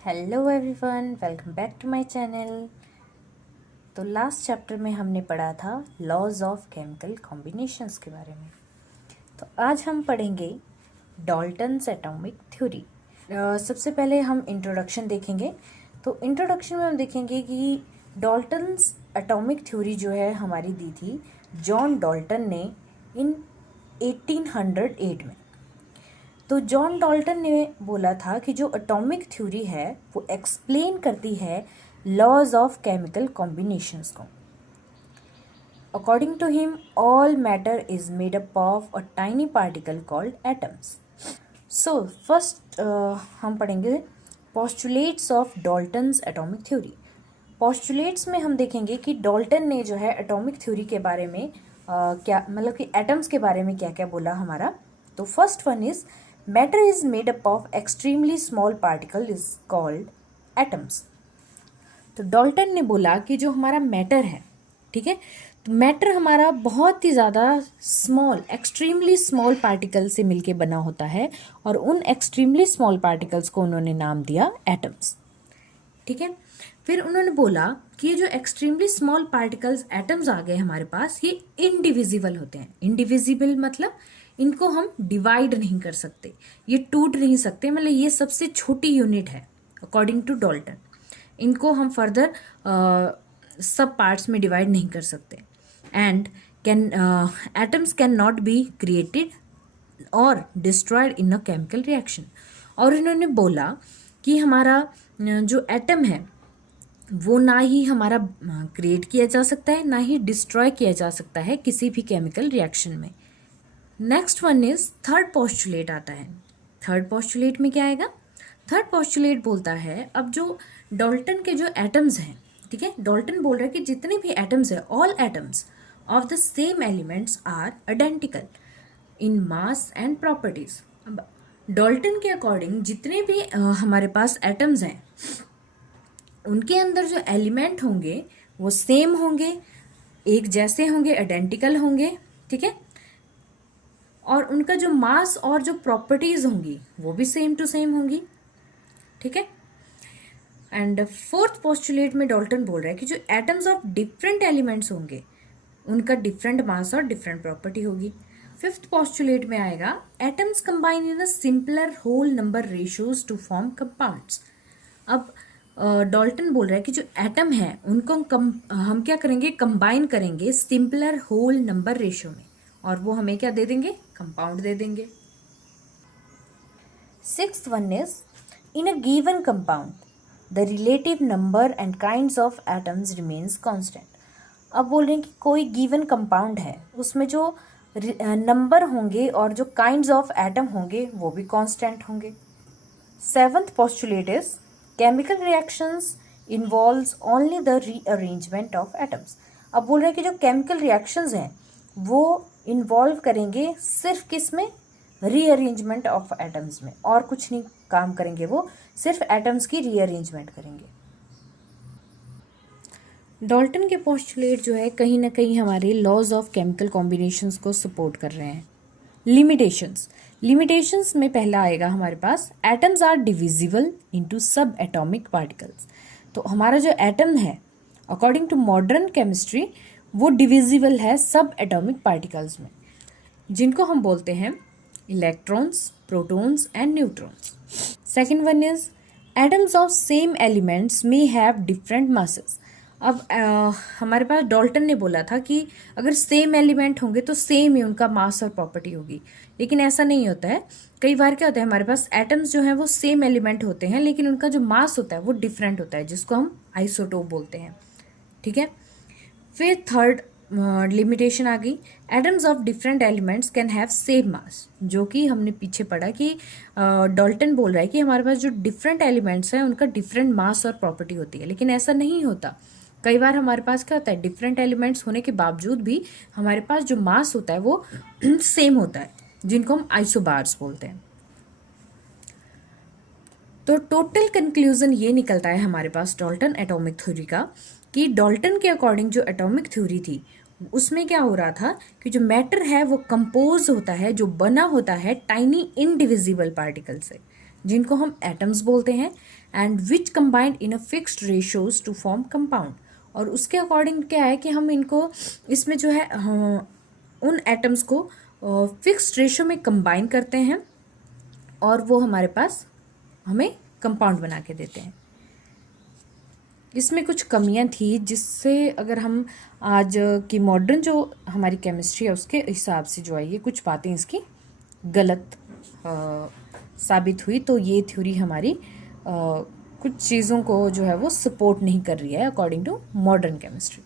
Hello everyone, welcome back to my channel. तो last chapter में हमने पढ़ा था लॉज ऑफ केमिकल कॉम्बिनेशंस के बारे में। तो आज हम पढ़ेंगे डाल्टन्स एटॉमिक थ्योरी। सबसे पहले हम इंट्रोडक्शन देखेंगे। तो इंट्रोडक्शन में हम देखेंगे कि डाल्टन्स एटॉमिक थ्योरी जो है हमारी दी थी जॉन डाल्टन ने इन 1808 में। तो जॉन डाल्टन ने बोला था कि जो एटॉमिक थ्योरी है वो एक्सप्लेन करती है लॉज ऑफ केमिकल कॉम्बिनेशंस को। According to him all matter is made up of a tiny particle called atoms. So first हम पढ़ेंगे postulates of Dalton's atomic theory. Postulates में हम देखेंगे कि डाल्टन ने जो है एटॉमिक थ्योरी के बारे में क्या मतलब कि एटम्स के बारे में क्या क्या बोला हमारा। तो first one is matter is made up of extremely small particle is called atoms. तो डाल्टन ने बोला कि जो हमारा मैटर है, ठीक है, तो मैटर हमारा बहुत ही ज़्यादा स्मॉल एक्सट्रीमली स्मॉल पार्टिकल से मिलके बना होता है और उन एक्सट्रीमली स्मॉल पार्टिकल्स को उन्होंने नाम दिया एटम्स। ठीक है, फिर उन्होंने बोला कि ये जो एक्सट्रीमली स्मॉल पार्टिकल्स एटम्स आ गए हमारे पास, ये इनडिविजिबल होते हैं। इनडिविजिबल मतलब इनको हम डिवाइड नहीं कर सकते, ये टूट नहीं सकते, मतलब ये सबसे छोटी यूनिट है अकॉर्डिंग टू डाल्टन। इनको हम फर्दर सब पार्ट्स में डिवाइड नहीं कर सकते। And can atoms can not be created और destroyed in a chemical reaction. और इन्होंने बोला कि हमारा जो एटम है वो ना ही हमारा क्रिएट किया जा सकता है, ना ही डिस्ट्रॉय किया जा सकता है किसी भी केमिकल रिएक्शन में। Next one is third postulate आता है। थर्ड पोस्टुलेट में क्या आएगा? थर्ड पोस्टुलेट बोलता है अब जो डाल्टन के जो एटम्स हैं, ठीक है, डाल्टन बोल रहा है कि जितने भी एटम्स हैं, all atoms of the same elements are identical in mass and properties. अब डाल्टन के अकॉर्डिंग जितने भी हमारे पास एटम्स हैं उनके अंदर जो एलिमेंट होंगे वो सेम होंगे, एक जैसे होंगे, आइडेंटिकल होंगे, ठीक है, और उनका जो मास और जो प्रॉपर्टीज होंगी वो भी सेम टू सेम होंगी, ठीक है। एंड फोर्थ पोस्टुलेट में डाल्टन बोल रहा है कि जो एटम्स ऑफ डिफरेंट एलिमेंट्स होंगे उनका डिफरेंट मास और डिफरेंट प्रॉपर्टी होगी। फिफ्थ पोस्टुलेट में आएगा atoms combine in a simpler whole number ratios to form compounds. अब डाल्टन बोल रहा है कि जो एटम है उनको हम क्या करेंगे, कंबाइन करेंगे सिंपलर होल नंबर रेशियो में, और वो हमें क्या दे देंगे, कंपाउंड दे देंगे। Sixth one is in a given compound the relative number and kinds of atoms remains constant. अब बोल रहे हैं कि कोई गिवन कंपाउंड है उसमें जो नंबर होंगे और जो काइंड्स ऑफ एटम होंगे वो भी कांस्टेंट होंगे। Seventh postulate is chemical reactions involves only the rearrangement of atoms. अब बोल रहे हैं कि जो केमिकल रिएक्शंस हैं वो इन्वॉल्व करेंगे सिर्फ किस में, रीअरेंजमेंट ऑफ एटम्स में, और कुछ नहीं काम करेंगे, वो सिर्फ एटम्स की रीअरेंजमेंट करेंगे। डाल्टन के पोस्टुलेट जो है कहीं ना कहीं हमारे लॉज ऑफ केमिकल कॉम्बिनेशंस को सपोर्ट कर रहे हैं। लिमिटेशंस में पहला आएगा हमारे पास atoms are divisible into subatomic particles. तो हमारा जो एटम है अकॉर्डिंग टू मॉडर्न केमिस्ट्री वो डिविजिबल है सब एटॉमिक पार्टिकल्स में, जिनको हम बोलते हैं electrons, protons and neutrons. Second one is atoms of same elements may have different masses. अब हमारे पास डाल्टन ने बोला था कि अगर सेम एलिमेंट होंगे तो सेम ही उनका मास और प्रॉपर्टी होगी, लेकिन ऐसा नहीं होता है। कई बार क्या होता है, हमारे पास एटम्स जो हैं वो सेम एलिमेंट होते हैं लेकिन उनका जो मास होता है वो डिफरेंट होता है, जिसको हम आइसोटोप बोलते हैं, ठीक है। फिर थर्ड लिमिटेशन आ गई, atoms of different elements can have same mass, जो कि हमने पीछे पढ़ा कि डाल्टन बोल रहा है कि हमारे पास जो डिफरेंट एलिमेंट्स हैं उनका डिफरेंट मास और प्रॉपर्टी होती है, लेकिन ऐसा नहीं होता। कई बार हमारे पास क्या होता है, डिफरेंट एलिमेंट्स होने के बावजूद भी हमारे पास जो मास होता है वो सेम होता है, जिनको हम आइसोबार्स बोलते हैं। तो टोटल कंक्लूजन ये निकलता है हमारे पास डाल्टन एटॉमिक थ्योरी का कि डाल्टन के अकॉर्डिंग जो एटॉमिक थ्योरी थी उसमें क्या हो रहा था कि जो मैटर है वो कंपोज होता है, जो बना होता है टाइनी इनडिविजिबल पार्टिकल से, जिनको हम एटम्स बोलते हैं, and which combined in a fixed ratios to form compound. और उसके अकॉर्डिंग क्या है कि हम इनको इसमें जो है उन एटम्स को फिक्स्ड रेशियो में कंबाइन करते हैं और वो हमारे पास हमें कंपाउंड बना के देते हैं। इसमें कुछ कमियां थी जिससे अगर हम आज की मॉडर्न जो हमारी केमिस्ट्री है उसके हिसाब से जो है ये कुछ बातें इसकी गलत साबित हुई। तो ये थ्योरी हमारी कुछ चीज़ों को जो है वो सपोर्ट नहीं कर रही है अकॉर्डिंग टू मॉडर्न केमिस्ट्री।